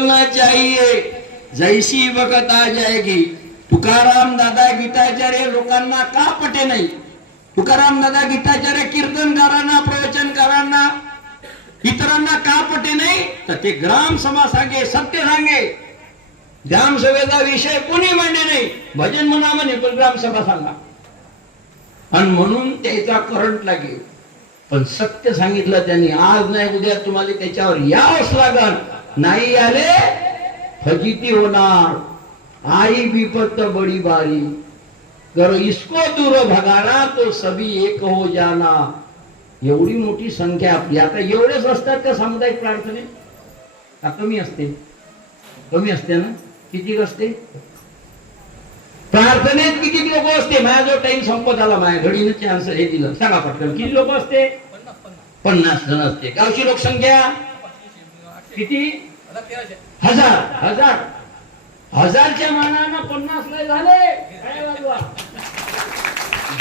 बोलना चाहिए। जैसी वक्त आ जाएगी। तुकाराम दादा गीताचार्य लोकांना का पटे नाही? तुकाराम दादा गीताचार्य कीर्तनकारांना प्रवचनकारांना इतरांना का पटे नाही? तर ते ग्राम सभा सांगे सत्य सांगे. ग्रामसभेचा विषय कोणी मांडे नाही? भजन म्हणा म्हणे पण ग्रामसभा सांगा. आणि म्हणून त्याचा करंट लागेल पण सत्य सांगितलं त्यांनी आज नाही उद्या तुम्हाला त्याच्यावर यावंच लागल. नाही आले फजिती होणार. आई विपत्त बडी बारी. गर इसको दूर भगाना तो सभी एक हो जाना. एवढी मोठी संख्या आपली. आता एवढेच असतात का सामुदायिक प्रार्थने? का कमी असते? कमी असते ना? किती असते? प्रार्थनेत किती लोक असते? माझा जो टाइम संपत आला माझ्या घडीनं चान्स हे दिलं सांगा पटकन किती लोक असते? पन्नास जण असते. गावची लोकसंख्या? किती? हजार हजार. हजारच्या मानानं पन्नास लय झाले.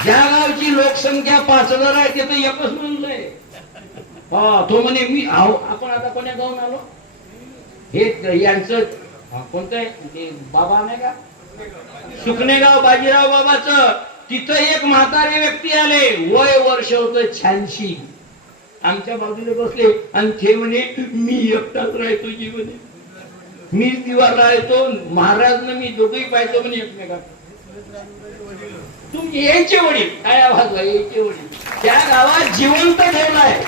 ज्या गावची लोकसंख्या पाच हजार आहे ते तर एकच म्हणलंय हा तो म्हणे मी आहो आपण आता कोण्या गाऊन आलो? हे यांचं हा, कोणतं आहे बाबा नाही का? सुकणेगाव बाजीराव बाबाचं तिथं एक म्हातारे व्यक्ती आले. वय वर्ष होत छानशी आमच्या बाजूला बसले आणि ते म्हणे मी एकटाच राहतो जीवने. मी दिवार राहतो महाराज मी दोघही पाहतो म्हणे एकमेकात तुम्ही यांचे वडील काय आवाज यांचे वडील? त्या गावात जिवंत ठेवलाय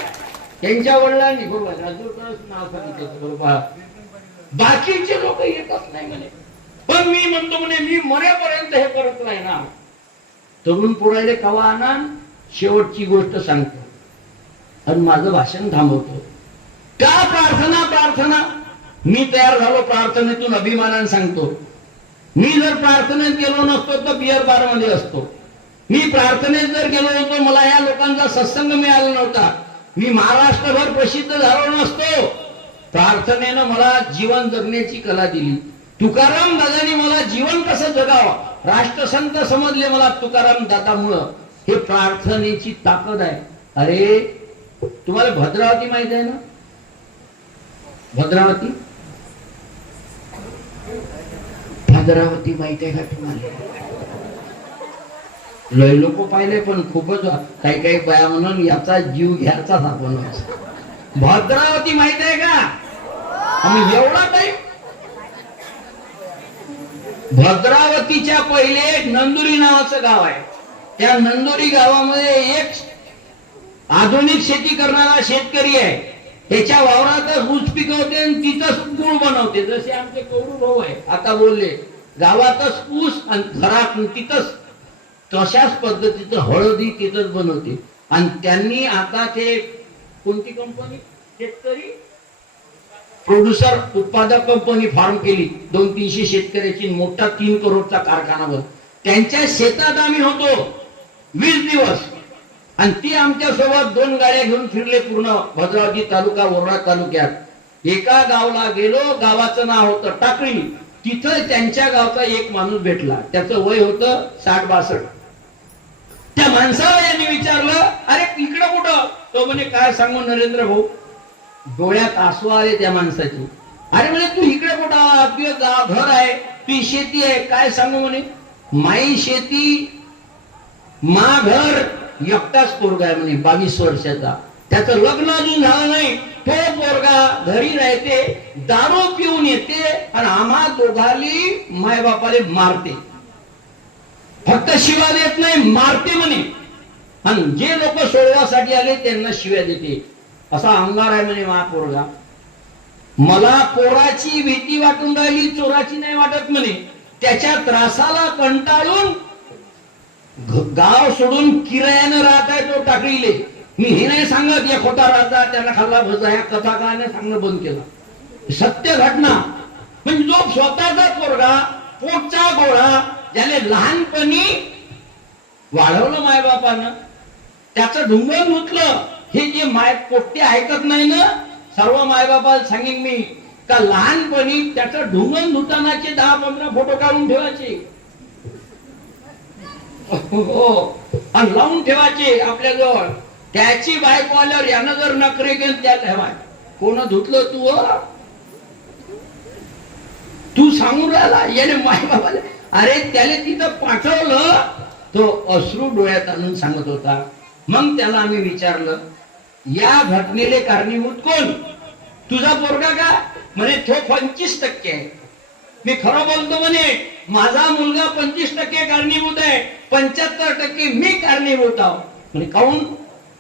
त्यांच्या वडिलांनी हो, बरोबर राजूरकरच नाव सांगितलं बरोबर बाकीचे लोक येतच नाही म्हणे. पण मी म्हणतो म्हणे मी मरेपर्यंत हे करत नाही ना तरुण पुरायले कवा आणा शेवटची गोष्ट सांगतो. आणि माझं भाषण थांबवतो. का प्रार्थना प्रार्थना मी तयार झालो प्रार्थनेतून अभिमानाने सांगतो. मी जर प्रार्थनेत गेलो नसतो तर बिअर बारमध्ये असतो. मी प्रार्थनेत जर गेलो नसतो मला या लोकांचा सत्संग मिळाला नव्हता. मी महाराष्ट्रभर प्रसिद्ध झालो नसतो. प्रार्थनेनं मला जीवन जगण्याची कला दिली. तुकाराम दादानी मला जीवन कसं जगावं? राष्ट्रसंत समजले मला तुकाराम दादामुळं. हे प्रार्थनेची ताकद आहे. अरे तुम्हाला भद्रावती माहीत आहे ना? भद्रावती? भद्रावती माहीत आहे का तुम्हाला? लय लोक पाहिले पण खूपच काही काही बाया म्हणून याचा जीव घ्यायचाच आपण भद्रावती माहीत आहे का? आम्ही एवढा टाईम भद्रावतीच्या पहिले एक नंदुरी नावाचं गाव आहे. त्या नंदुरी गावामध्ये एक आधुनिक शेती करणारा शेतकरी आहे. त्याच्या वावरातच ऊस पिकवते आणि तिथंच गुळ बनवते. जसे आमचे कौरू भाऊ आहे आता बोलले गावातच ऊस आणि घरात तिथंच. तशाच पद्धतीचं हळदी तिथंच बनवते. आणि त्यांनी आता ते कोणती कंपनी शेतकरी? प्रोड्युसर उत्पादक कंपनी फार्म केली. दोन तीनशे शेतकऱ्याची मोठा तीन करोडचा कारखाना बन त्यांच्या शेतात आम्ही होतो. वीस दिवस. आणि ती आमच्यासोबत दोन गाड्या घेऊन फिरले पूर्ण भद्रावती तालुका ओरडा तालुक्यात. एका गावला गेलो गावाचं नाव होतं टाकळी. तिथं त्यांच्या गावचा एक माणूस भेटला. त्याचं वय होतं साठ बासष्ट. त्या माणसाला यांनी विचारलं अरे इकडं कुठं? तो म्हणे काय सांगू नरेंद्र भाऊ? डोळ्यात आसू आले त्या माणसाची. अरे म्हणे तू इकडे कुठं तुझं घर आहे. तुझी शेती आहे. काय सांगू म्हणे? माई शेती मा घर एकटाच पोरगा आहे म्हणे बावीस वर्षाचा. त्याचं लग्न अजून झालं नाही. तो पोरगा घरी राहते दारू पिऊन येते आणि आम्हा दोघाली मायबापाले मारते. फक्त शिवा देत नाही मारते म्हणे. आणि जे लोक सोडवासाठी आले त्यांना शिव्या देते. असा अंगार आहे म्हणे महापोरगा मला पोराची भीती वाटून राहिली चोराची नाही वाटत म्हणे. त्याच्या त्रासाला कंटाळून गाव सोडून किरायानं राहत आहे तो टाकळीले. मी हे नाही सांगत या खोटा राजा त्याला खाल्ला भजा ह्या कथा काय सांगणं बंद केलं. सत्य घटना. म्हणजे जो स्वतःचा पोरगा पोटचा गोळा ज्याने लहानपणी वाढवलं मायबापानं त्याचं ढुंगण धुतलं हे जे माय पोट्टे ऐकत नाही ना सर्व मायबापाला सांगेन मी का लहानपणी त्याचं ढुंगण धुतानाचे दहा पंधरा फोटो काढून ठेवायचे. हो. आणि लावून ठेवायचे आपल्या जवळ त्याची बायको आल्यावर यानं जर नखरे केलं त्या ठेवाय कोण धुतलं तू हो? तू सांगून राहिला याने माय बाबाला अरे त्याने तिथं पाठवलं तो अश्रू डोळ्यात आणून सांगत होता. मग त्याला आम्ही विचारलं या घटनेले कारणीभूत कोण? तुझा पोरगा का? म्हणे तो पंचवीस टक्के आहे. मी खरं बोलतो म्हणे माझा मुलगा पंचवीस टक्के कारणीभूत आहे पंच्याहत्तर टक्के मी कारणीभूत आहो. म्हणजे काऊन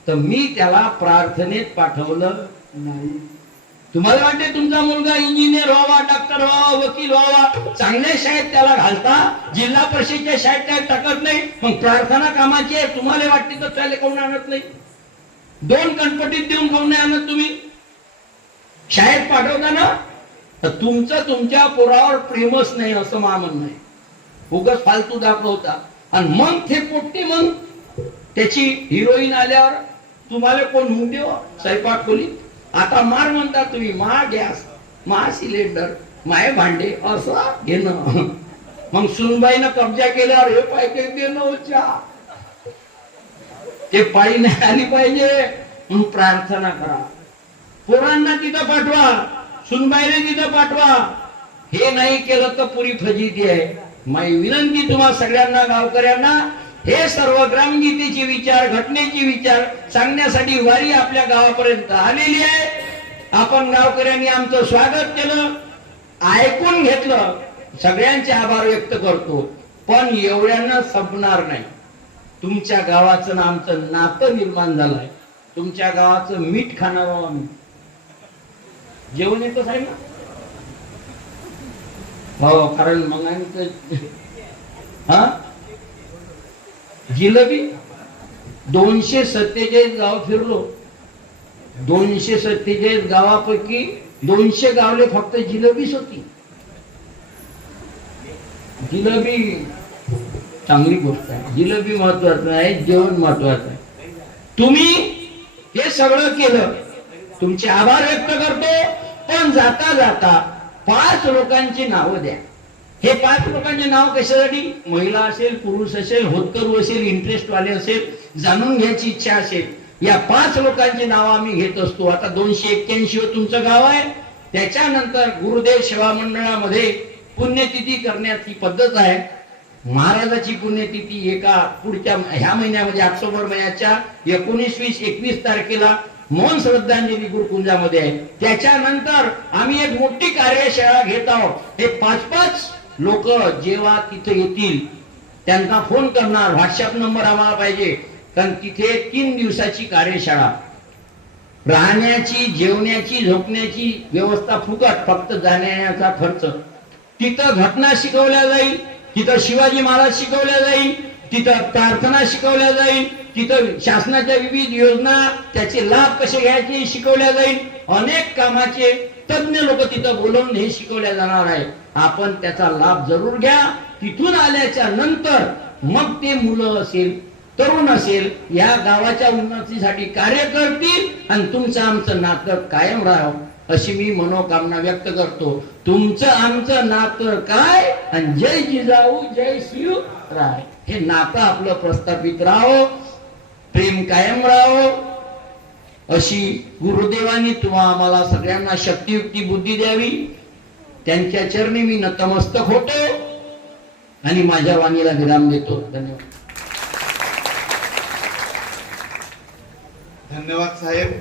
तर मी त्याला प्रार्थनेत पाठवलं नाही. तुम्हाला वाटते तुमचा मुलगा इंजिनियर व्हावा डॉक्टर व्हावा वकील व्हावा चांगल्या शाळेत त्याला घालता जिल्हा परिषदेच्या शाळेत काय टाकत नाही मग प्रार्थना कामाची आहे तुम्हाला वाटते तर त्याला काऊन आणत नाही? दोन कणपटीत देऊन काऊन नाही आणत तुम्ही? शाळेत पाठवता ना तर तुमचं तुमच्या पोरावर प्रेमच नाही असं मा म्हणणं आहे. उगाच फालतू दाखवता. आणि मग ते पोट्टी मग त्याची हिरोईन आल्यावर तुम्हाला कोण होऊ देव? स्वयंपाक खोलीत? आता मार म्हणता तुम्ही मा गॅस मा सिलेंडर माय भांडे असं घेणं. मग सुनबाईनं कब्जा केल्यावर हे पाहिजे देणं चहा ते पाळी नाही आली पाहिजे म्हणून प्रार्थना करा. पोरांना तिथं पाठवा. सुनबाईने तिथं पाठवा. हे नाही केलं तर पुरी फजिती आहे. माझी विनंती तुम्हा सगळ्यांना गावकऱ्यांना हे सर्व ग्रामगीतेचे विचार घटनेचे विचार सांगण्यासाठी वारी आपल्या गावापर्यंत आलेली आहे. आपण गावकऱ्यांनी आमचं स्वागत केलं ऐकून घेतलं सगळ्यांचे आभार व्यक्त करतो. पण एवढ्यानं संपणार नाही. तुमच्या गावाचं ना आमचं नातं निर्माण झालंय. तुमच्या गावाचं मीठ खाणार आम्ही. जेवण येतं साहेब ना? हो कारण मग हा? जिलबी दोनशे सत्तेचाळीस गाव फिरलो. दोनशे सत्तेचाळीस गावापैकी दोनशे गावले फक्त जिलबीच होती. जिलबी चांगली गोष्ट आहे. जिलबी महत्वाचं आहे जेवण महत्वाचं आहे. तुम्ही हे सगळं केलं. तुमचे आभार व्यक्त करतो. पण जाता जाता पाच लोकांची नावं द्या. हे पाच लोकांचे नाव कशासाठी? महिला असेल पुरुष असेल होतकरू असेल इंटरेस्ट वाले असेल जाणून घ्यायची इच्छा असेल या पाच लोकांची नावं आम्ही घेत असतो. आता दोनशे एक्क्याऐंशी तुमचं गाव आहे. त्याच्यानंतर गुरुदेव सेवा मंडळामध्ये पुण्यतिथी करण्याची पद्धत आहे. महाराजाची पुण्यतिथी एका पुढच्या ह्या महिन्यामध्ये ऑक्टोबर महिन्याच्या एकोणीस वीस एकवीस तारखेला मौन श्रद्धांजली गुरुकुंजामध्ये आहे त्याच्यानंतर आम्ही एक मोठी कार्यशाळा घेत आहोत. हे पाच पाच लोक जेव्हा तिथे येतील त्यांना फोन करणार व्हॉट्सअप नंबर आम्हाला पाहिजे. कारण तिथे तीन दिवसाची कार्यशाळा. राहण्याची जेवण्याची झोपण्याची व्यवस्था फुकट फक्त जाण्याचा खर्च. तिथं घटना शिकवल्या जाईल तिथं शिवाजी महाराज शिकवल्या जाईल तिथं प्रार्थना शिकवल्या जाईल तिथं शासनाच्या विविध योजना त्याचे लाभ कसे घ्यायचे शिकवल्या जाईल. अनेक कामाचे तज्ञ लोक तिथं बोलवून हे शिकवल्या जाणार आहे आपण त्याचा लाभ जरूर घ्या. तिथून आल्याच्यानंतर मग ते मुलं असेल तरुण असेल या गावाच्या उन्नतीसाठी कार्य करतील आणि तुमचं आमचं नातं कायम राहावं अशी मी मनोकामना व्यक्त करतो. तुमचं आमचं नातं काय? आणि जय जिजाऊ जय शिव राय हे नातं आपलं प्रस्थापित राहो प्रेम कायम राहो अशी गुरुदेवांनी तुम्हा आम्हाला सगळ्यांना शक्तियुक्ती बुद्धी द्यावी. त्यांच्या चरणी मी नतमस्तक होतो. आणि माझ्या वाणीला विराम देतो. धन्यवाद. धन्यवाद साहेब.